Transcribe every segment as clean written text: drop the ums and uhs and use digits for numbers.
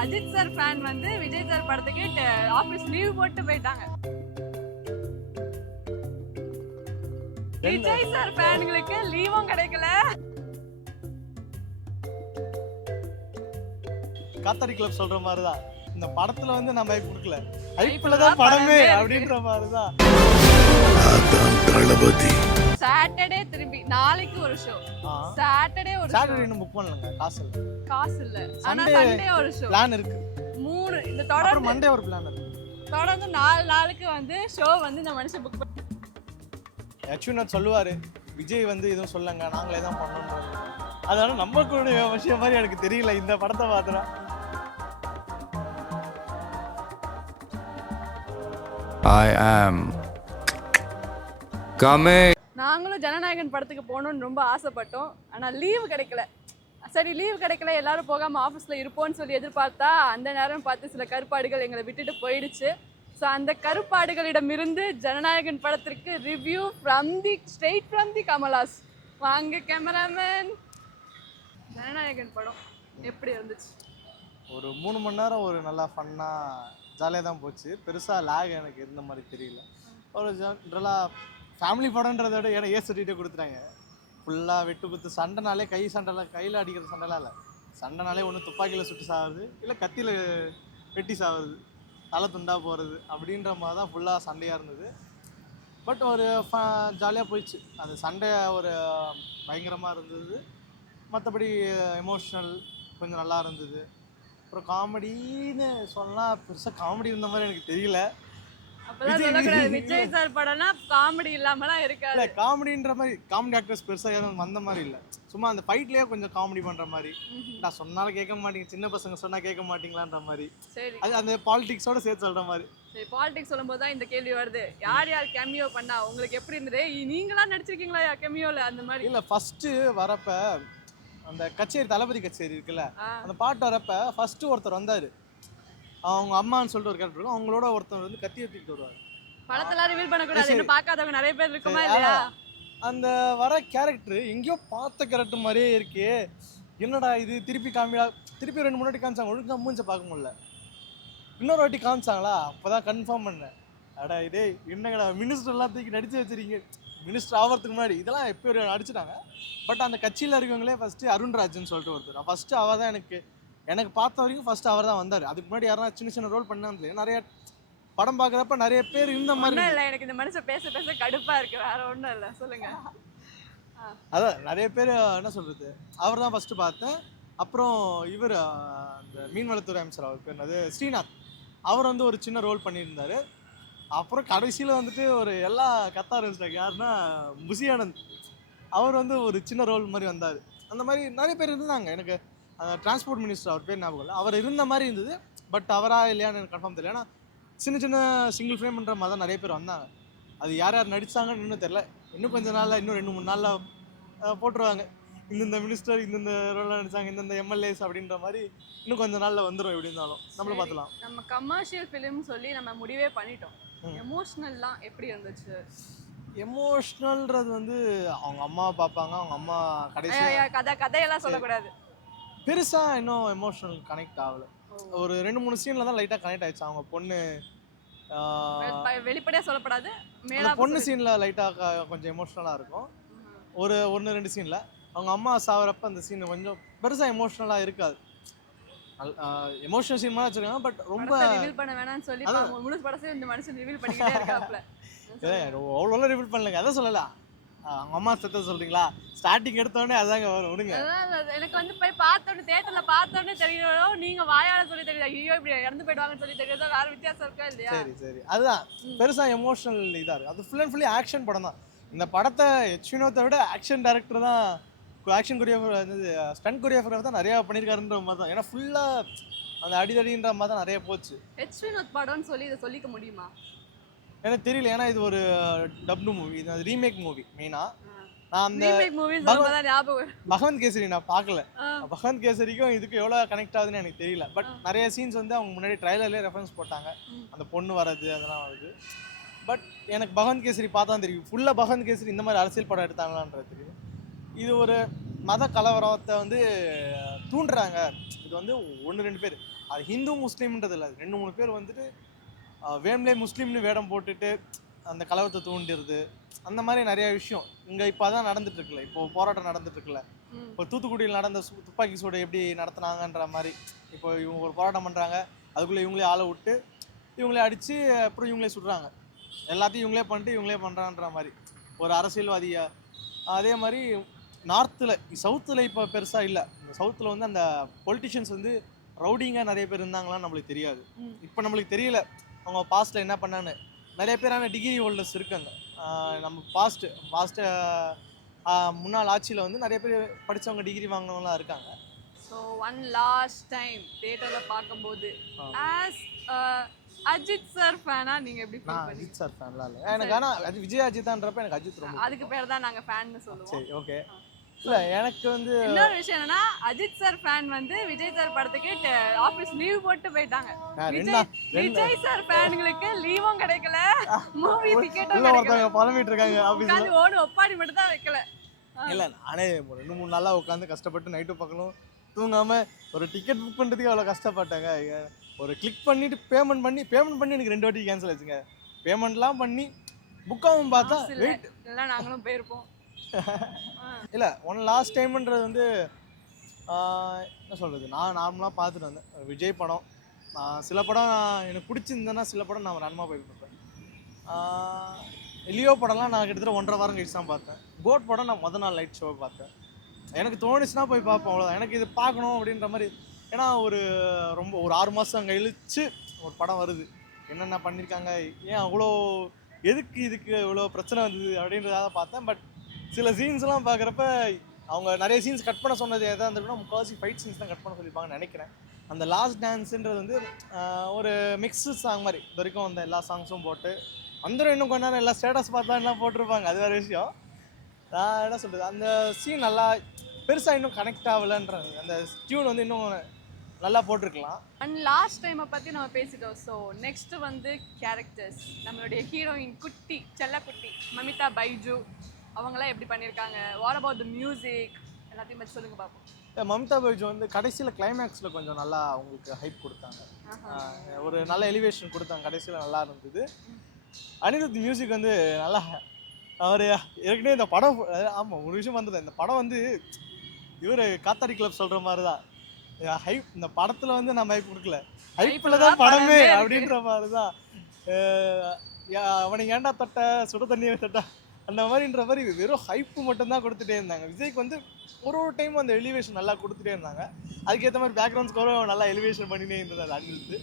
Ajith sir fan வந்து Vijay sir படத்துக்கு office leave போட்டு போயிட்டாங்க. விஜய் சார் ஃபேன்களுக்கு லீவும் கிடைக்கல. காத்தாடி கிளப் சொல்ற மாதிரிதான் இந்த படத்துல வந்து நம்ம ஹைப் கொடுக்கல, ஹைப்ல தான் படமே அப்படின்ற மாதிரிதான். சாட்டர்டே திரும்பி நாளைக்கு ஒரு ஷோ, சாட்டர்டே ஒரு சாட்டர்டே இன்னும் புக் பண்ணலங்க, காசு இல்ல. ஆனா சண்டே ஒரு ஷோ பிளான் இருக்கு. 3 இந்த தொடர்ந்து மண்டே ஒரு பிளான் இருக்கு. தொடர்ந்து 4 நாளுக்கு வந்து ஷோ வந்து இந்த மனுஷன் புக் பண்ணி யச்சுநாத் சொல்லுவாரு விஜய் வந்து எதுவும் சொல்லுங்க நாங்களே தான் பண்ணோம். அதனால நம்ம கூட விஷயம் மாதிரி எனக்கு தெரியல இந்த படத்தை பார்த்தா. I am coming. நாங்களும் ஜனநாயகன் படத்துக்கு போகணும்னு ரொம்ப ஆசைப்பட்டோம். ஆனால் லீவு கிடைக்கல. சரி லீவு கிடைக்கல, எல்லாரும் போகாமல் ஆஃபீஸில் இருப்போம்னு சொல்லி எதிர்பார்த்தா அந்த நேரம் பார்த்து சில கருப்பாடுகள் எங்களை விட்டுட்டு போயிடுச்சு. ஸோ அந்த கருப்பாடுகளிடமிருந்து ஜனநாயகன் படத்திற்கு review straight from the Kamala's. வாங்க கேமராமேன். ஜனநாயகன் படம் எப்படி இருந்துச்சு? ஒரு 3 மணி நேரம் ஒரு நல்லா ஃபன்னாக ஜாலியாக தான் போச்சு. பெருசாக லேக் எனக்கு இருந்த மாதிரி தெரியல. ஒரு ஜென்ரலாக ஃபேமிலி படம்ன்றத விட ஏன்னா சொல்லிகிட்டே கொடுத்துட்டாங்க. ஃபுல்லாக வெட்டு குத்து சண்டைனாலே சண்டைலாம் கையில் அடிக்கிற சண்டைலாம் இல்லை. சண்டைனாலே ஒன்று துப்பாக்கியில் சுட்டு சாகுது, இல்லை கத்தியில் வெட்டி சாகுது, தலை துண்டாக போகிறது அப்படின்ற மாதிரி தான் ஃபுல்லாக சண்டையாக இருந்தது. பட் ஒரு ஜாலியாக போயிடுச்சு. அந்த சண்டை ஒரு பயங்கரமாக இருந்தது. மற்றபடி எமோஷ்னல் கொஞ்சம் நல்லா இருந்தது. அப்புறம் காமெடின்னு சொல்லலாம், பெருசாக காமெடி இருந்த மாதிரி எனக்கு தெரியல. விஜய் சார் படம்னா காமெடி இல்லாமலாம் இருக்காது. இல்லை காமெடின்ற மாதிரி காமெடி ஆக்டர்ஸ் பெருசாக எதுவும் வந்த மாதிரி இல்லை. சும்மா அந்த ஃபைட்லேயே கொஞ்சம் காமெடி பண்ணுற மாதிரி. நான் சொன்னாலும் கேட்க மாட்டீங்க, சின்ன பசங்க சொன்னால் கேட்க மாட்டீங்களான்ற மாதிரி. சரி அது அந்த பாலிடிக்ஸோட சேர்த்து சொல்கிற மாதிரி. சரி பாலிடிக்ஸ் சொல்லும்போது தான் இந்த கேள்வி வருது, யார் யார் கேமியோ பண்ணா உங்களுக்கு எப்படி இருந்தது? நீங்களா நடிச்சிருக்கீங்களா கேமியோவில் அந்த மாதிரி? இல்லை ஃபஸ்ட்டு வரப்போ அந்த கச்சேரி தளபதி கச்சேரி இருக்குல்ல, அந்த பாட்டு வரப்ப ஃபர்ஸ்ட் ஒருத்தர் வந்தாரு, அவங்க அம்மான்னு சொல்லிட்டு ஒரு கேரக்டர் இருக்கும், அவங்களோட ஒருத்தர் வந்து கத்தி எடுத்துக்கிட்டு வருவாரு. படத்தெல்லாம் ரிவீல் பண்ணக்கூடாது, இன்னும் பார்க்காதவங்க நிறைய பேர் இருக்குமா இல்லையா? அந்த வர கேரக்டர் எங்கேயோ பார்த்த கேரக்டர் மாதிரியே இருக்கு, என்னடா இது திருப்பி காமிடா. திருப்பி 2 3 வாட்டி காமிச்சாங்க, ஒழுங்கா மூஞ்ச பார்க்க முடியல. இன்னொரு வாட்டி காமிச்சாங்களா, அப்போதான் கன்ஃபார்ம் பண்ணேன், அடா இதே என்னங்கடா மினிஸ்டர் எல்லாம் தூக்கி நடிச்சு வச்சிருக்கீங்க. மினிஸ்டர் ஆகிறதுக்கு முன்னாடி இதெல்லாம் எப்போ அடிச்சுட்டாங்க. பட் அந்த கட்சியில் இருக்கவங்களே ஃபஸ்ட்டு அருண்ராஜ்னு சொல்லிட்டு ஒருத்தர், ஃபஸ்ட்டு அவர் தான் எனக்கு பார்த்த வரைக்கும் ஃபஸ்ட்டு அவர் தான் வந்தார். அதுக்கு முன்னாடி யாரா சின்ன சின்ன ரோல் பண்ணாங்க. நிறைய படம் பார்க்குறப்ப நிறைய பேர் இந்த மாதிரி இல்லை. எனக்கு இந்த மனுஷன் பேச பேச கடுப்பாக இருக்கு, வேற ஒன்றும் இல்லை, சொல்லுங்க. அதான் நிறைய பேர் என்ன சொல்கிறது, அவர் தான் ஃபஸ்ட்டு பார்த்தேன். அப்புறம் இவர் அந்த மீன்வளத்துறை அமைச்சர், அவர் பேர் என்னது, ஸ்ரீநாத், அவர் வந்து ஒரு சின்ன ரோல் பண்ணியிருந்தார். அப்புறம் கடைசியில் வந்துட்டு ஒரு எல்லா கத்த ஆரம்பிச்சிட்டாங்க. யாருன்னா முசியானந்த், அவர் வந்து ஒரு சின்ன ரோல் மாதிரி வந்தார். அந்த மாதிரி நிறைய பேர் இருந்தாங்க. எனக்கு டிரான்ஸ்போர்ட் மினிஸ்டர் அவர் பேர் ஞாபகம் இல்லை, அவர் இருந்த மாதிரி இருந்தது. பட் அவராக இல்லையான்னு எனக்கு கன்ஃபார்ம் தெரியல. ஏன்னா சின்ன சின்ன சிங்கிள் ஃப்ரேம்ன்ற மாதிரி தான் நிறைய பேர் வந்தாங்க. அது யார் யார் நடித்தாங்கன்னு இன்னும் தெரில. இன்னும் கொஞ்சம் நாளில், இன்னும் 2 3 நாளில் போட்டுருவாங்க, இந்தந்த மினிஸ்டர் இந்தந்த ரோலில் நடித்தாங்க, இந்தந்த எம்எல்ஏஸ் அப்படின்ற மாதிரி இன்னும் கொஞ்சம் நாளில் வந்துடும். எப்படி இருந்தாலும் நம்மள பார்த்துலாம். நம்ம கமர்ஷியல் ஃபிலிம் சொல்லி நம்ம முடிவே பண்ணிட்டோம். எமோஷ்னல்லாம் எப்படி இருந்துச்சு? எமோஷ்னல்ன்றது வந்து அவங்க அம்மா பார்ப்பாங்க, அவங்க அம்மா கதையெல்லாம் சொல்லக்கூடாது. பெருசாக இன்னும் எமோஷ்னல் கனெக்ட் ஆகலை. ஒரு 2 3 சீனில் தான் லைட்டாக கனெக்ட் ஆயிடுச்சு. அவங்க பொண்ணு வெளிப்படையாக சொல்லப்படாது, பொண்ணு சீனில் லைட்டாக கொஞ்சம் எமோஷ்னலாக இருக்கும். ஒரு 1 2 சீனில் அவங்க அம்மா சாவரப்ப அந்த சீன் கொஞ்சம் பெருசாக எமோஷ்னலாக இருக்காது. எமோஷனல் சீன் மாதிரி வச்சிருக்காங்க. பட் ரொம்ப ரிவீல் பண்ண வேணாம்னு சொல்லி முழு படத்தையும் இந்த மனுஷன் ரிவீல் பண்ணிக்கிட்டே இருக்காப்ல. அவ்வளோ ரிவீல் பண்ணலங்க, அதான் சொல்லலாம். அவங்க அம்மா சத்த சொல்றீங்களா, ஸ்டார்டிங் எடுத்தோடனே அதாங்க வரும். விடுங்க, எனக்கு வந்து போய் பார்த்தோன்னே தியேட்டர்ல பார்த்தோன்னே தெரியும், நீங்க வாயால சொல்லி தெரியுது ஐயோ இப்படி இறந்து போயிடுவாங்கன்னு சொல்லி தெரியுதா, வேற வித்தியாசம் இருக்கா இல்லையா? சரி சரி, அதுதான் பெருசா எமோஷனல் இதா இருக்கு. அது ஃபுல் அண்ட் ஃபுல்லி ஆக்ஷன் படம் தான். இந்த படத்தை வினோத்தை விட ஆக்ஷன் டைரக்டர் தான், ஆக்ஷன் கொரியோகிராஃபர், ஸ்டண்ட் கொரியோகிராஃபர் தான் நிறையா பண்ணியிருக்காருன்ற மாதிரி தான். ஏன்னா ஃபுல்லாக அந்த அடிதடின்ற மாதிரி தான் நிறைய போச்சு. வினோத் படம்னு சொல்லி இதை சொல்லிக்க முடியுமா எனக்கு தெரியல. ஏன்னா இது ஒரு டப்டு மூவி, இது ரீமேக் மூவி. மெயினாக நான் அந்த பகவந்த் கேசரி நான் பார்க்கல. பகவந்த் கேசரிக்கும் இதுக்கு எவ்வளோ கனெக்ட் ஆகுதுன்னு எனக்கு தெரியல. பட் நிறைய சீன்ஸ் வந்து அவங்க முன்னாடி ட்ரைலர்லேயே ரெஃபரன்ஸ் போட்டாங்க, அந்த பொண்ணு வர்றது அதெல்லாம் வருது. பட் எனக்கு பகவந்த் கேசரி பார்த்தா தெரியும், ஃபுல்லாக பகவந்த் கேசரி இந்த மாதிரி அரசியல் படம் எடுத்தாங்களான்றது தெரியும். இது ஒரு மத கலவரத்தை வந்து தூண்டுறாங்க. இது வந்து 1 2 பேர், அது ஹிந்து முஸ்லீம்ன்றது இல்லை, 2-3 பேர் வந்துட்டு வேம்லே முஸ்லீம்னு வேடம் போட்டுட்டு அந்த கலவரத்தை தூண்டிடுது. அந்த மாதிரி நிறைய விஷயம் இங்கே இப்போ அதான் நடந்துட்டு இருக்குல்ல. இப்போ போராட்டம் நடந்துட்டு இருக்குல்ல. இப்போ தூத்துக்குடியில் நடந்த துப்பாக்கி சூடு எப்படி நடத்துனாங்கன்ற மாதிரி இப்போ இவங்க ஒரு போராட்டம் பண்ணுறாங்க, அதுக்குள்ளே இவங்களே ஆளை விட்டு இவங்களே அடித்து அப்புறம் இவங்களே சுடுறாங்க. எல்லாத்தையும் இவங்களே பண்ணிட்டு இவங்களே பண்ணுறான்ற மாதிரி ஒரு அரசியல்வாதியை. அதே மாதிரி நார்த்தில் சவுத்தில் இப்போ பெருசாக இல்லை. இந்த சவுத்தில் வந்து அந்த பொலிட்டிஷியன்ஸ் வந்து ரவுடிங்காக நிறைய பேர் இருந்தாங்களான்னு நம்மளுக்கு தெரியாது. இப்போ நம்மளுக்கு தெரியல அவங்க பாஸ்ட்டில் என்ன பண்ணான்னு. நிறைய பேரான டிகிரி ஹோல்டர்ஸ் இருக்காங்க. நம்ம பாஸ்ட்டு முன்னாள் ஆட்சியில் வந்து நிறைய பேர் படித்தவங்க டிகிரி வாங்கினவங்களாம் இருக்காங்க. ஸோ ஒன் லாஸ்ட் டைம் தியேட்டரில் பார்க்கும்போது ஆஸ் அஜித் சார் ஃபேனா நீங்கள் எப்படி ஃபீல் பண்ணீங்க? அஜித் சார் ஃபேன்லாம் இல்லை எனக்கு. ஆனால் விஜய் அஜித்தான்றப்ப எனக்கு அஜித் ரொம்ப. அதுக்கு பேர் தான் நாங்கள் ஃபேன்னு சொல்லுவோம். சரி, ஓகே. இல்லை எனக்கு வந்து இன்னொரு விஷயம் என்னன்னா, அஜித் சார் ஃபேன் வந்து விஜய் சார் படத்துக்கு ஆபீஸ் லீவ் போட்டு போயிட்டாங்க. விஜய் சார் ஃபேன்களுக்கு லீவும் கிடைக்கல, மூவி டிக்கெட்டும் கிடைக்கல. பழமிட்டு இருக்காங்க ஆபீஸ்ல. உட்கார்ந்து ஓடு ஒப்பாடி மட்டும் தான் வைக்கல. இல்லை நானே 2-3 நாளாக உட்காந்து கஷ்டப்பட்டு நைட்டு பார்க்கணும் தூங்காம ஒரு டிக்கெட் புக் பண்ணுறதுக்கு அவ்வளோ கஷ்டப்பட்டாங்க. ஒரு கிளிக் பண்ணிட்டு பேமெண்ட் பண்ணி எனக்கு 2 வாட்டி கேன்சல் ஆச்சுங்க. பேமெண்ட்லாம் பண்ணி புக்காகவும் பார்த்தா வெயிட் இல்லை, நாங்களும் போயிருப்போம். இல்லை ஒன் லாஸ்ட் டைம்ன்றது வந்து என்ன சொல்கிறது, நான் நார்மலாக பார்த்துட்டு வந்தேன். விஜய் படம் சில படம் எனக்கு பிடிச்சிருந்தேன்னா சில படம் நான் ரன்மா போய் பார்ப்பேன். லியோ படம்லாம் நான் கிட்டத்தட்ட 1.5 வாரம் கழிச்சு தான் பார்த்தேன். கோட் படம் நான் முதல் நாள் லைட் ஷோவை பார்த்தேன். எனக்கு தோணுச்சுன்னா போய் பார்ப்பேன், அவ்வளோதான். எனக்கு இது பார்க்கணும் அப்படின்ற மாதிரி. ஏன்னா ஒரு 6 மாதம் கழிச்சு ஒரு படம் வருது, என்னென்ன பண்ணியிருக்காங்க, ஏன் அவ்வளோ எதுக்கு இதுக்கு இவ்வளோ பிரச்சனை வந்தது அப்படின்றதாக பார்த்தேன். பட் சில சீன்ஸ்லாம் பார்க்குறப்ப அவங்க நிறைய சீன்ஸ் கட் பண்ண சொன்னது எதாவது இருந்ததுன்னா முக்கால்வாசி ஃபைட் சீன்ஸ் தான் கட் பண்ண சொல்லியிருப்பாங்கன்னு நினைக்கிறேன். அந்த லாஸ்ட் டான்ஸுன்றது வந்து ஒரு மிக்ஸு சாங் மாதிரி இது வரைக்கும் அந்த எல்லா சாங்ஸும் போட்டு வந்துடும். இன்னும் கொஞ்ச நேரம் எல்லா ஸ்டேட்டஸ் பார்த்தா எல்லாம் போட்டிருப்பாங்க, அது வேறு விஷயம். நான் என்ன சொல்கிறது, அந்த சீன் நல்லா பெருசாக இன்னும் கனெக்ட் ஆகலைன்றது. அந்த டியூன் வந்து இன்னும் நல்லா போட்டிருக்கலாம். அண்ட் லாஸ்ட் டைமை பற்றி நம்ம பேசிட்டோம். ஸோ நெக்ஸ்ட் வந்து கேரக்டர்ஸ், நம்மளுடைய ஹீரோயின் குட்டி செல்லக்குட்டி மமிதா பைஜு அவங்களாம் எப்படி பண்ணியிருக்காங்க, வாட் அபவுட் தி மியூசிக் எல்லாத்தையும் பற்றி சொல்லுங்க பார்ப்போம். மம்தா பைஜு வந்து கடைசியில் கிளைமேக்ஸில் கொஞ்சம் நல்லா அவங்களுக்கு ஹைப் கொடுத்தாங்க, ஒரு நல்ல எலிவேஷன் கொடுத்தாங்க, கடைசியில் நல்லா இருந்தது. அனிருத் மியூசிக் வந்து நல்லா, அவர் ஏற்கனவே இந்த படம் ஆமாம் ஒரு விஷயம் வந்தது, இந்த படம் வந்து இவர் காத்தாடி கிளப் சொல்கிற மாதிரி தான் ஹைப். இந்த படத்தில் வந்து நம்ம ஹைப் கொடுக்கல, ஹைப்பில் தான் படமே அப்படின்ற மாதிரி தான். அவனுக்கு ஏண்டா தொட்ட சுட தண்ணியை தொட்டா அந்த மாதிரின்ற மாதிரி வெறும் ஹைப்பு மட்டும்தான் கொடுத்துட்டே இருந்தாங்க. விஜய்க்கு வந்து ஒரு டைம் அந்த எலிவேஷன் நல்லா கொடுத்துட்டே இருந்தாங்க. அதுக்கேற்ற மாதிரி பேக்ரவுண்ட் ஸ்கோரும் நல்லா எலிவேஷன் பண்ணினே இருந்தது அனிருத்.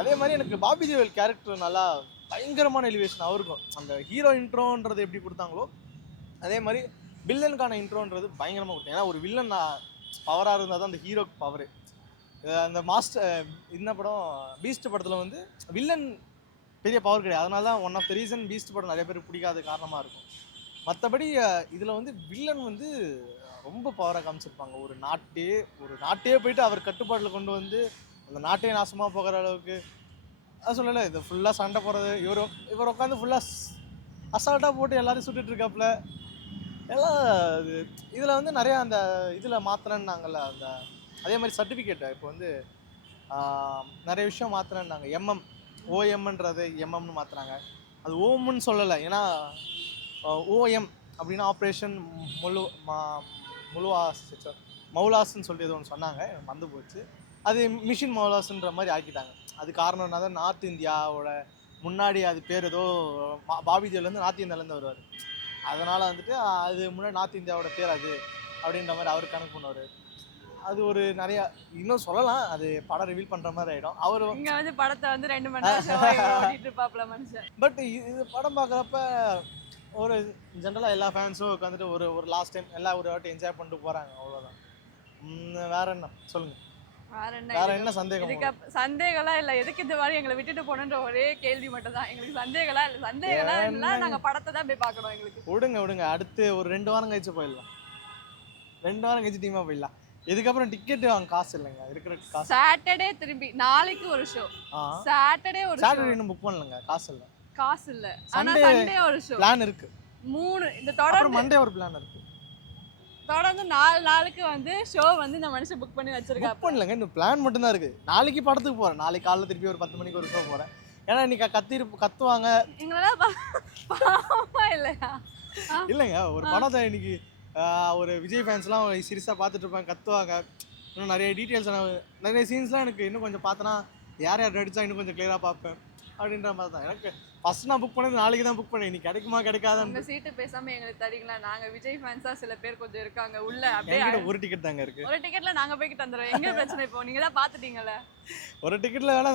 அதே மாதிரி எனக்கு பாபி தேவல் கேரக்டர் நல்லா பயங்கரமான எலிவேஷன் அவருக்கும். அந்த ஹீரோ இன்ட்ரோன்றது எப்படி கொடுத்தாங்களோ அதே மாதிரி வில்லனுக்கான இன்ட்ரோன்றது பயங்கரமாக கொடுத்தேன். ஏன்னா ஒரு வில்லன் பவராக இருந்தால் தான் அந்த ஹீரோக்கு பவரு. அந்த இந்த படம் பீஸ்ட் படத்தில் வந்து வில்லன் பெரிய பவர் கிடையாது, அதனால தான் one of the reason Beast படம் நிறைய பேர் பிடிக்காத காரணமாக இருக்கும். மற்றபடி இதில் வந்து வில்லன் வந்து ரொம்ப பவராக காமிச்சிருப்பாங்க. ஒரு நாட்டே போயிட்டு அவர் கட்டுப்பாட்டில் கொண்டு வந்து அந்த நாட்டே நாசமாக போகிற அளவுக்கு. அது சொல்லலை, இது ஃபுல்லாக சண்டை போடுறது, இவர் உட்காந்து ஃபுல்லாக அசால்ட்டாக போட்டு எல்லாரையும் சுட்டுட்டு இருக்காப்புல எல்லாம். இதில் வந்து நிறையா அந்த இதில் மாற்றினேன்னாங்கல்ல, அந்த அதே மாதிரி சர்டிஃபிகேட்டை இப்போ வந்து நிறைய விஷயம் மாற்றினேன்னாங்க. ஓஎம்ன்றது எம்எம்னு மாற்றுறாங்க. அது ஓம்னு சொல்லலை, ஏன்னா ஓஎம் அப்படின்னா ஆப்ரேஷன் மௌலாஸ்ன்னு சொல்லிட்டு எது ஒன்று சொன்னாங்க, எனக்கு மறந்து போச்சு. அது மிஷின் மௌலாஸ்ன்ற மாதிரி ஆக்கிட்டாங்க. அது காரணம் என்ன தான், நார்த் இந்தியாவோட முன்னாடி அது பேர் ஏதோ பாபி தேவல்லேருந்து நார்த் இந்தியாவிலேருந்து வருவார். அதனால் வந்துட்டு அது முன்னாடி நார்த் இந்தியாவோட பேர் அது அப்படின்ற மாதிரி அவர் கணக்கு பண்ணுவார். அது ஒரு நிறையா இன்னும் சொல்லலாம், அது படம் ரிவீல் பண்ணுற மாதிரி ஆகிடும். அவர் இங்கே வந்து படத்தை வந்து 2 மணி நேரம் பார்ப்பல மனுஷன். பட் இது படம் பார்க்குறப்ப ஒரு ஜென்ரலாக எல்லா ஃபேன்ஸும் உட்காந்துட்டு ஒரு லாஸ்ட் டைம் எல்லாம் ஒரு வாட்டி என்ஜாய் பண்ணிட்டு போகிறாங்க, அவ்வளோதான். வேற என்ன சொல்லுங்கள், வேற என்ன சந்தேகம்? சந்தேகம்லாம் இல்லை, எதுக்கு இந்த மாதிரி எங்களை விட்டுட்டு போகணுன்ற ஒரே கேள்வி மட்டும் தான். எங்களுக்கு சந்தேகம்லாம் இல்லை, நாங்கள் படத்தை தான் போய் பார்க்கணும். எங்களுக்கு விடுங்க அடுத்து ஒரு 2 வாரம் கழிச்சு போயிடலாம். 2 வாரம் கழிச்சு டீமாக போயிடலாம். இதுக்கப்புறம் டிக்கெட் வாங்க காசு இல்லைங்க, இருக்கிற காசு. சாட்டர்டே திரும்பி நாளைக்கு ஒரு ஷோ, சாட்டர்டே இன்னும் புக் பண்ணலங்க, காசு இல்ல. ஆனா சண்டே ஒரு ஷோ பிளான் இருக்கு. 3 இந்த தொடர் மண்டே ஒரு பிளான் இருக்கு. தொடர்ந்து 4 நாளுக்கு வந்து ஷோ வந்து இந்த மனுஷன் புக் பண்ணி வச்சிருக்காரு. புக் பண்ணலங்க, இன்னும் பிளான் மட்டும்தான் இருக்குது. நாளைக்கு படத்துக்கு போகிறேன், நாளைக்கு காலைல திருப்பி ஒரு 10 மணிக்கு ஒரு ஷோ போகிறேன். ஏன்னா இன்னைக்கு கத்துவாங்க. எங்களெல்லாம் பாவமா இல்லையா? இல்லைங்க, ஒரு படத்தை இன்னைக்கு ஒரு விஜய் ஃபேன்ஸ்லாம் சீரியஸாக பார்த்துட்டு இருப்பாங்க, கத்துவாங்க. இன்னும் நிறைய டீட்டெயில்ஸ், நிறைய சீன்ஸ்லாம் எனக்கு இன்னும் கொஞ்சம் பார்த்தனா யார் யார் நடிச்சா இன்னும் கொஞ்சம் கிளியராக பார்ப்பேன் அப்படின்ற மாதிரி தான். எனக்கு ஃபர்ஸ்ட் நான் புக் பண்ணது நாளைக்கு தான் புக் பண்ணேன். இன்னைக்கு கிடைக்குமா கிடைக்காது. அந்த சீட்டு பேசாம எங்களுக்கு தரீங்களா? நாங்க விஜய் ஃபேன்ஸா சில பேர் கொஞ்சம் இருக்காங்க உள்ள. அப்படியே ஒரு டிக்கெட் தாங்க இருக்கு. ஒரு டிக்கெட்ல நாங்க போய்கிட்டு வந்துடுறோம். எங்க பிரச்சனை இப்போ? நீங்க தான் பாத்துட்டீங்கல்ல. ஒரு டிக்கெட்ல வேணா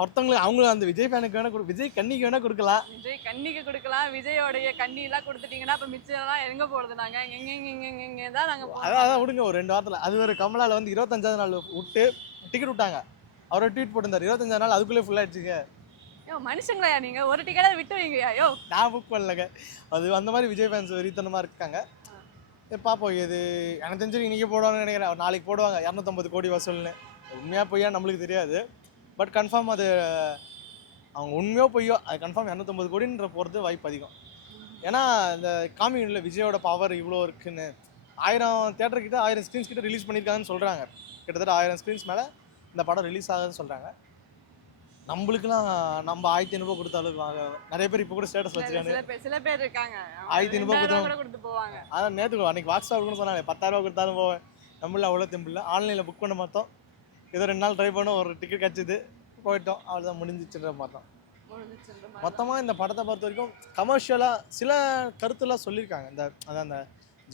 ஒருத்தவங்களுக்கு அவங்களும் அந்த விஜய் ஃபேனுக்கு வேணா விஜய் கண்ணிக்கு வேணா கொடுக்கலாம். விஜய் கண்ணிக்கு கொடுக்கலாம். விஜயோடைய கண்ணி எல்லாம் கொடுத்துட்டீங்கன்னா அப்ப மிச்சம் எல்லாம் எங்க போறது? நாங்க எங்க தான் நாங்க அதான் விடுங்க, ஒரு 2 வாரத்துல. அது ஒரு கமலால வந்து 25வது நாள் விட்டு டிக்கெட் விட்டாங்க. அவரோட ட்வீட் போட்டிருந்தாரு 25வது நாள் அதுக்குள்ளே ஃபுல் ஆயிடுச்சுங்க. யோ மனுஷங்களா நீங்க? ஒரு டிக்கெட்டை விட்டு வைங்கயா? யோ நான் புக் பண்ணலங்க. அது அந்த மாதிரி விஜய் ஃபேன்ஸ் வெறித்தனமா இருக்காங்க. பார்ப்போம். இது எனக்கு தெரிஞ்சு இன்னைக்கு போடுவாங்கன்னு நினைக்கிறேன். நாளைக்கு போடுவாங்க 250 கோடி வசூல்னு. உண்மையாக பொய்யா நம்மளுக்கு தெரியாது. பட் கன்ஃபார்ம் அது அவங்க உண்மையோ பொய்யோ அது கன்ஃபார்ம் 250 கோடின்ற போகிறது வாய்ப்பு அதிகம். ஏன்னா இந்த காமியில் விஜயோட பவர் இவ்வளோ இருக்குன்னு 1000 தியேட்டர் கிட்ட 1000 ஸ்க்ரீன்ஸ் கிட்ட ரிலீஸ் பண்ணியிருக்காங்கன்னு சொல்கிறாங்க. கிட்டத்தட்ட 1000 ஸ்க்ரீன்ஸ் மேலே இந்த படம் ரிலீஸ் ஆகுதுன்னு சொல்கிறாங்க. நம்மளுக்குலாம் நம்ம 1500 கொடுத்த அளவுக்கு வாங்க. நிறைய பேர் இப்போ கூட ஸ்டேட்டஸ் வச்சுருக்காங்க. சில பேர் இருக்காங்க 1500 கொடுத்து போவாங்க. அதான் நேற்று அன்றைக்கி வாட்ஸ்அப்னு சொன்னாங்க 10,000 கொடுத்தாலும் போவேன். நம்மள அவ்வளோ தெம்பில்ல. ஆன்லைனில் புக் பண்ண மாட்டோம். ஏதோ 2 நாள் ட்ரை பண்ணோம், ஒரு டிக்கெட் கிடச்சிது, போயிட்டோம். அவ்வளோதான், முடிஞ்சிச்சுன்ற மாதிரி தான். மொத்தமாக இந்த படத்தை பொறுத்த வரைக்கும் கமர்ஷியலாக சில கருத்துலாம் சொல்லியிருக்காங்க. அதான் அந்த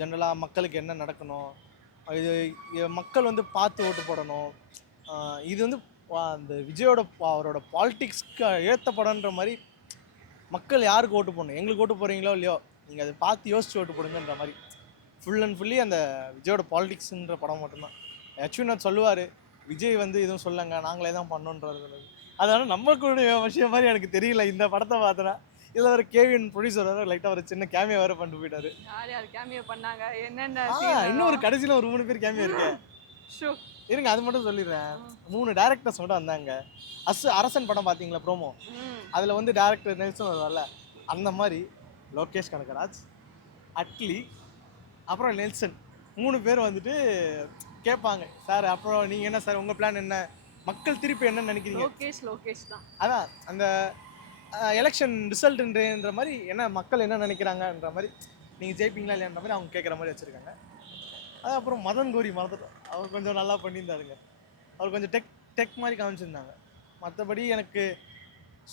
ஜென்ரலாக மக்களுக்கு என்ன நடக்கணும், இது மக்கள் வந்து பார்த்து ஓட்டு போடணும். இது வந்து அந்த விஜயோட அவரோட பாலிட்டிக்ஸ்க்கு ஏற்ற படம்ன்ற மாதிரி மக்கள் யாருக்கு ஓட்டு போடணும், எங்களுக்கு ஓட்டு போடுறீங்களோ இல்லையோ நீங்கள் அதை பார்த்து யோசிச்சு ஓட்டு போடுங்கன்ற மாதிரி ஃபுல் அண்ட் ஃபுல்லி அந்த விஜயோட பாலிட்டிக்ஸுன்ற படம் மட்டும்தான். அச்சுவினாத் சொல்லுவார், விஜய் வந்து எதுவும் சொல்லுங்க, நாங்களே தான் பண்ணோன்றது. அதனால் நம்மளுடைய விஷயம் மாதிரி எனக்கு தெரியல இந்த படத்தை பார்த்தனா. இதில் ஒரு கேவின் ப்ரொடியூசர் வேறு லைட்டாக ஒரு சின்ன கேமியா வேறு பண்ணிட்டு போயிட்டாரு. யார் கேமியா பண்ணாங்க? என்னென்ன இன்னும் ஒரு கடைசியில் ஒரு 3 பேர் கேமியா இருக்கு. இருங்க, அது மட்டும் சொல்லிடுறேன். 3 டேரக்டர்ஸ் மட்டும் வந்தாங்க. அரசன் படம் பார்த்தீங்களா ப்ரோமோ? அதில் வந்து டேரக்டர் நெல்சன் வருவார்ல, அந்த மாதிரி லோகேஷ் கனகராஜ், அட்லி, அப்புறம் நெல்சன் 3 பேர் வந்துட்டு கேட்பாங்க, சார் அப்புறம் நீங்கள் என்ன சார் உங்கள் பிளான் என்ன, மக்கள் திருப்பி என்ன நினைக்கிறீங்க? லோகேஷ் தான். அதான் அந்த எலெக்ஷன் ரிசல்ட்ன்ற மாதிரி என்ன மக்கள் என்ன நினைக்கிறாங்கன்ற மாதிரி, நீங்கள் ஜெயிப்பீங்களா இல்லையான்ற மாதிரி அவங்க கேட்குற மாதிரி வச்சுருக்காங்க. அது அப்புறம் மதன் கோரி மறந்துட்டோம், அவர் கொஞ்சம் நல்லா பண்ணியிருந்தாருங்க. அவர் கொஞ்சம் டெக் மாதிரி காமிச்சிருந்தாங்க. மற்றபடி எனக்கு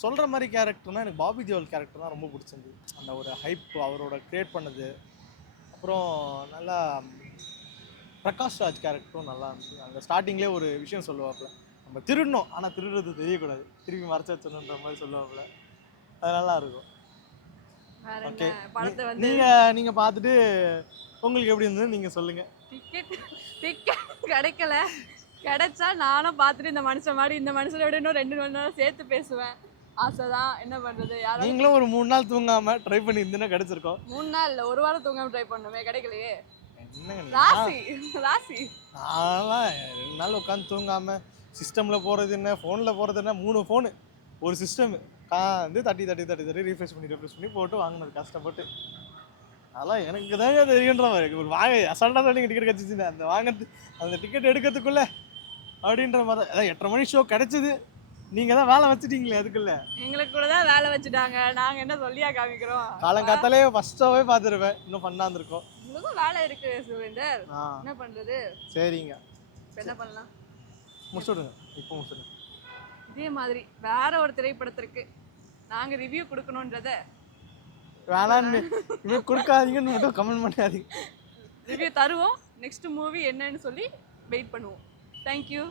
சொல்கிற மாதிரி கேரக்டர்னால் எனக்கு பாபி தேவல் கேரக்டர் தான் ரொம்ப பிடிச்சிருந்தது. அந்த ஒரு ஹைப் அவரோட க்ரியேட் பண்ணது. அப்புறம் நல்லா பிரகாஷ் ராஜ் கேரக்டரும் நல்லா இருந்துச்சு. அந்த ஸ்டார்டிங்லேயே ஒரு விஷயம் சொல்லுவாப்புல, நம்ம திருடணும் ஆனால் திருடுறது தெரியக்கூடாது, திருப்பி மறைச்சு வச்சணுன்ற மாதிரி சொல்லுவாப்புல. அது நல்லா இருக்கும். ஓகே, நீங்கள் பார்த்துட்டு உங்களுக்கு எப்படி இருந்தது நீங்கள் சொல்லுங்கள். டிக்கெட் கிடைக்கல, கிடைச்சா நானும் பார்த்துட்டு இந்த மனுஷன் மாதிரி இந்த மனுஷனை விட இன்னும் 2 மணி நேரம் சேர்த்து பேசுவேன். ஆசைதான், என்ன பண்ணுறது. யாரும் நீங்களும் ஒரு 3 நாள் தூங்காமல் ட்ரை பண்ணி இருந்தீங்கன்னா கிடைச்சிருக்கோம். 3 நாள் இல்லை, 1 வாரம் தூங்காமல் ட்ரை பண்ணுமே, கிடைக்கலையே. என்னங்க ராசி நான்லாம் 2 நாள் உட்காந்து தூங்காமல் சிஸ்டமில் போகிறது என்ன, ஃபோனில் போகிறது என்ன, 3 ஃபோனு ஒரு சிஸ்டம் வந்து தட்டி ரீஃப்ரெஷ் பண்ணி போட்டு வாங்கினது கஷ்டப்பட்டு. அதெல்லாம் எனக்கு தாங்க தெரியுன்ற மாதிரி ஒரு அசால்ட்டாக தான் நீங்கள் டிக்கெட் கிடச்சிச்சுங்க. அந்த டிக்கெட் எடுக்கிறதுக்குள்ளே அப்படின்ற மாதிரி. அதான் 8:30 மணி ஷோ கிடச்சிது, நீங்கள் தான் வேலை வச்சுட்டீங்களே அதுக்குள்ளே. எங்களுக்கு கூட தான் வேலை வச்சுட்டாங்க, நாங்கள் என்ன சொல்லியா காமிக்கிறோம். காலங்காத்தாலே ஃபஸ்ட்டாகவே பார்த்துருவேன், இன்னும் பண்ணாந்துருக்கோம். உங்களுக்கும் வேலை இருக்கு சுரேந்தர், என்ன பண்ணுறது. சரிங்க, என்ன பண்ணலாம், முடிச்சுடுங்க. இப்போ முடிச்சுடுங்க. இதே மாதிரி வேற ஒரு திரைப்படத்திற்கு நாங்கள் ரிவ்யூ கொடுக்கணுன்றத வேணான்னு இவன் கொடுக்காதீங்கன்னு மட்டும் கமெண்ட் பண்ணாதீங்க. ரிவ்யூ தருவோம். நெக்ஸ்ட் மூவி என்னன்னு சொல்லி வெயிட் பண்ணுவோம். தேங்க்யூ.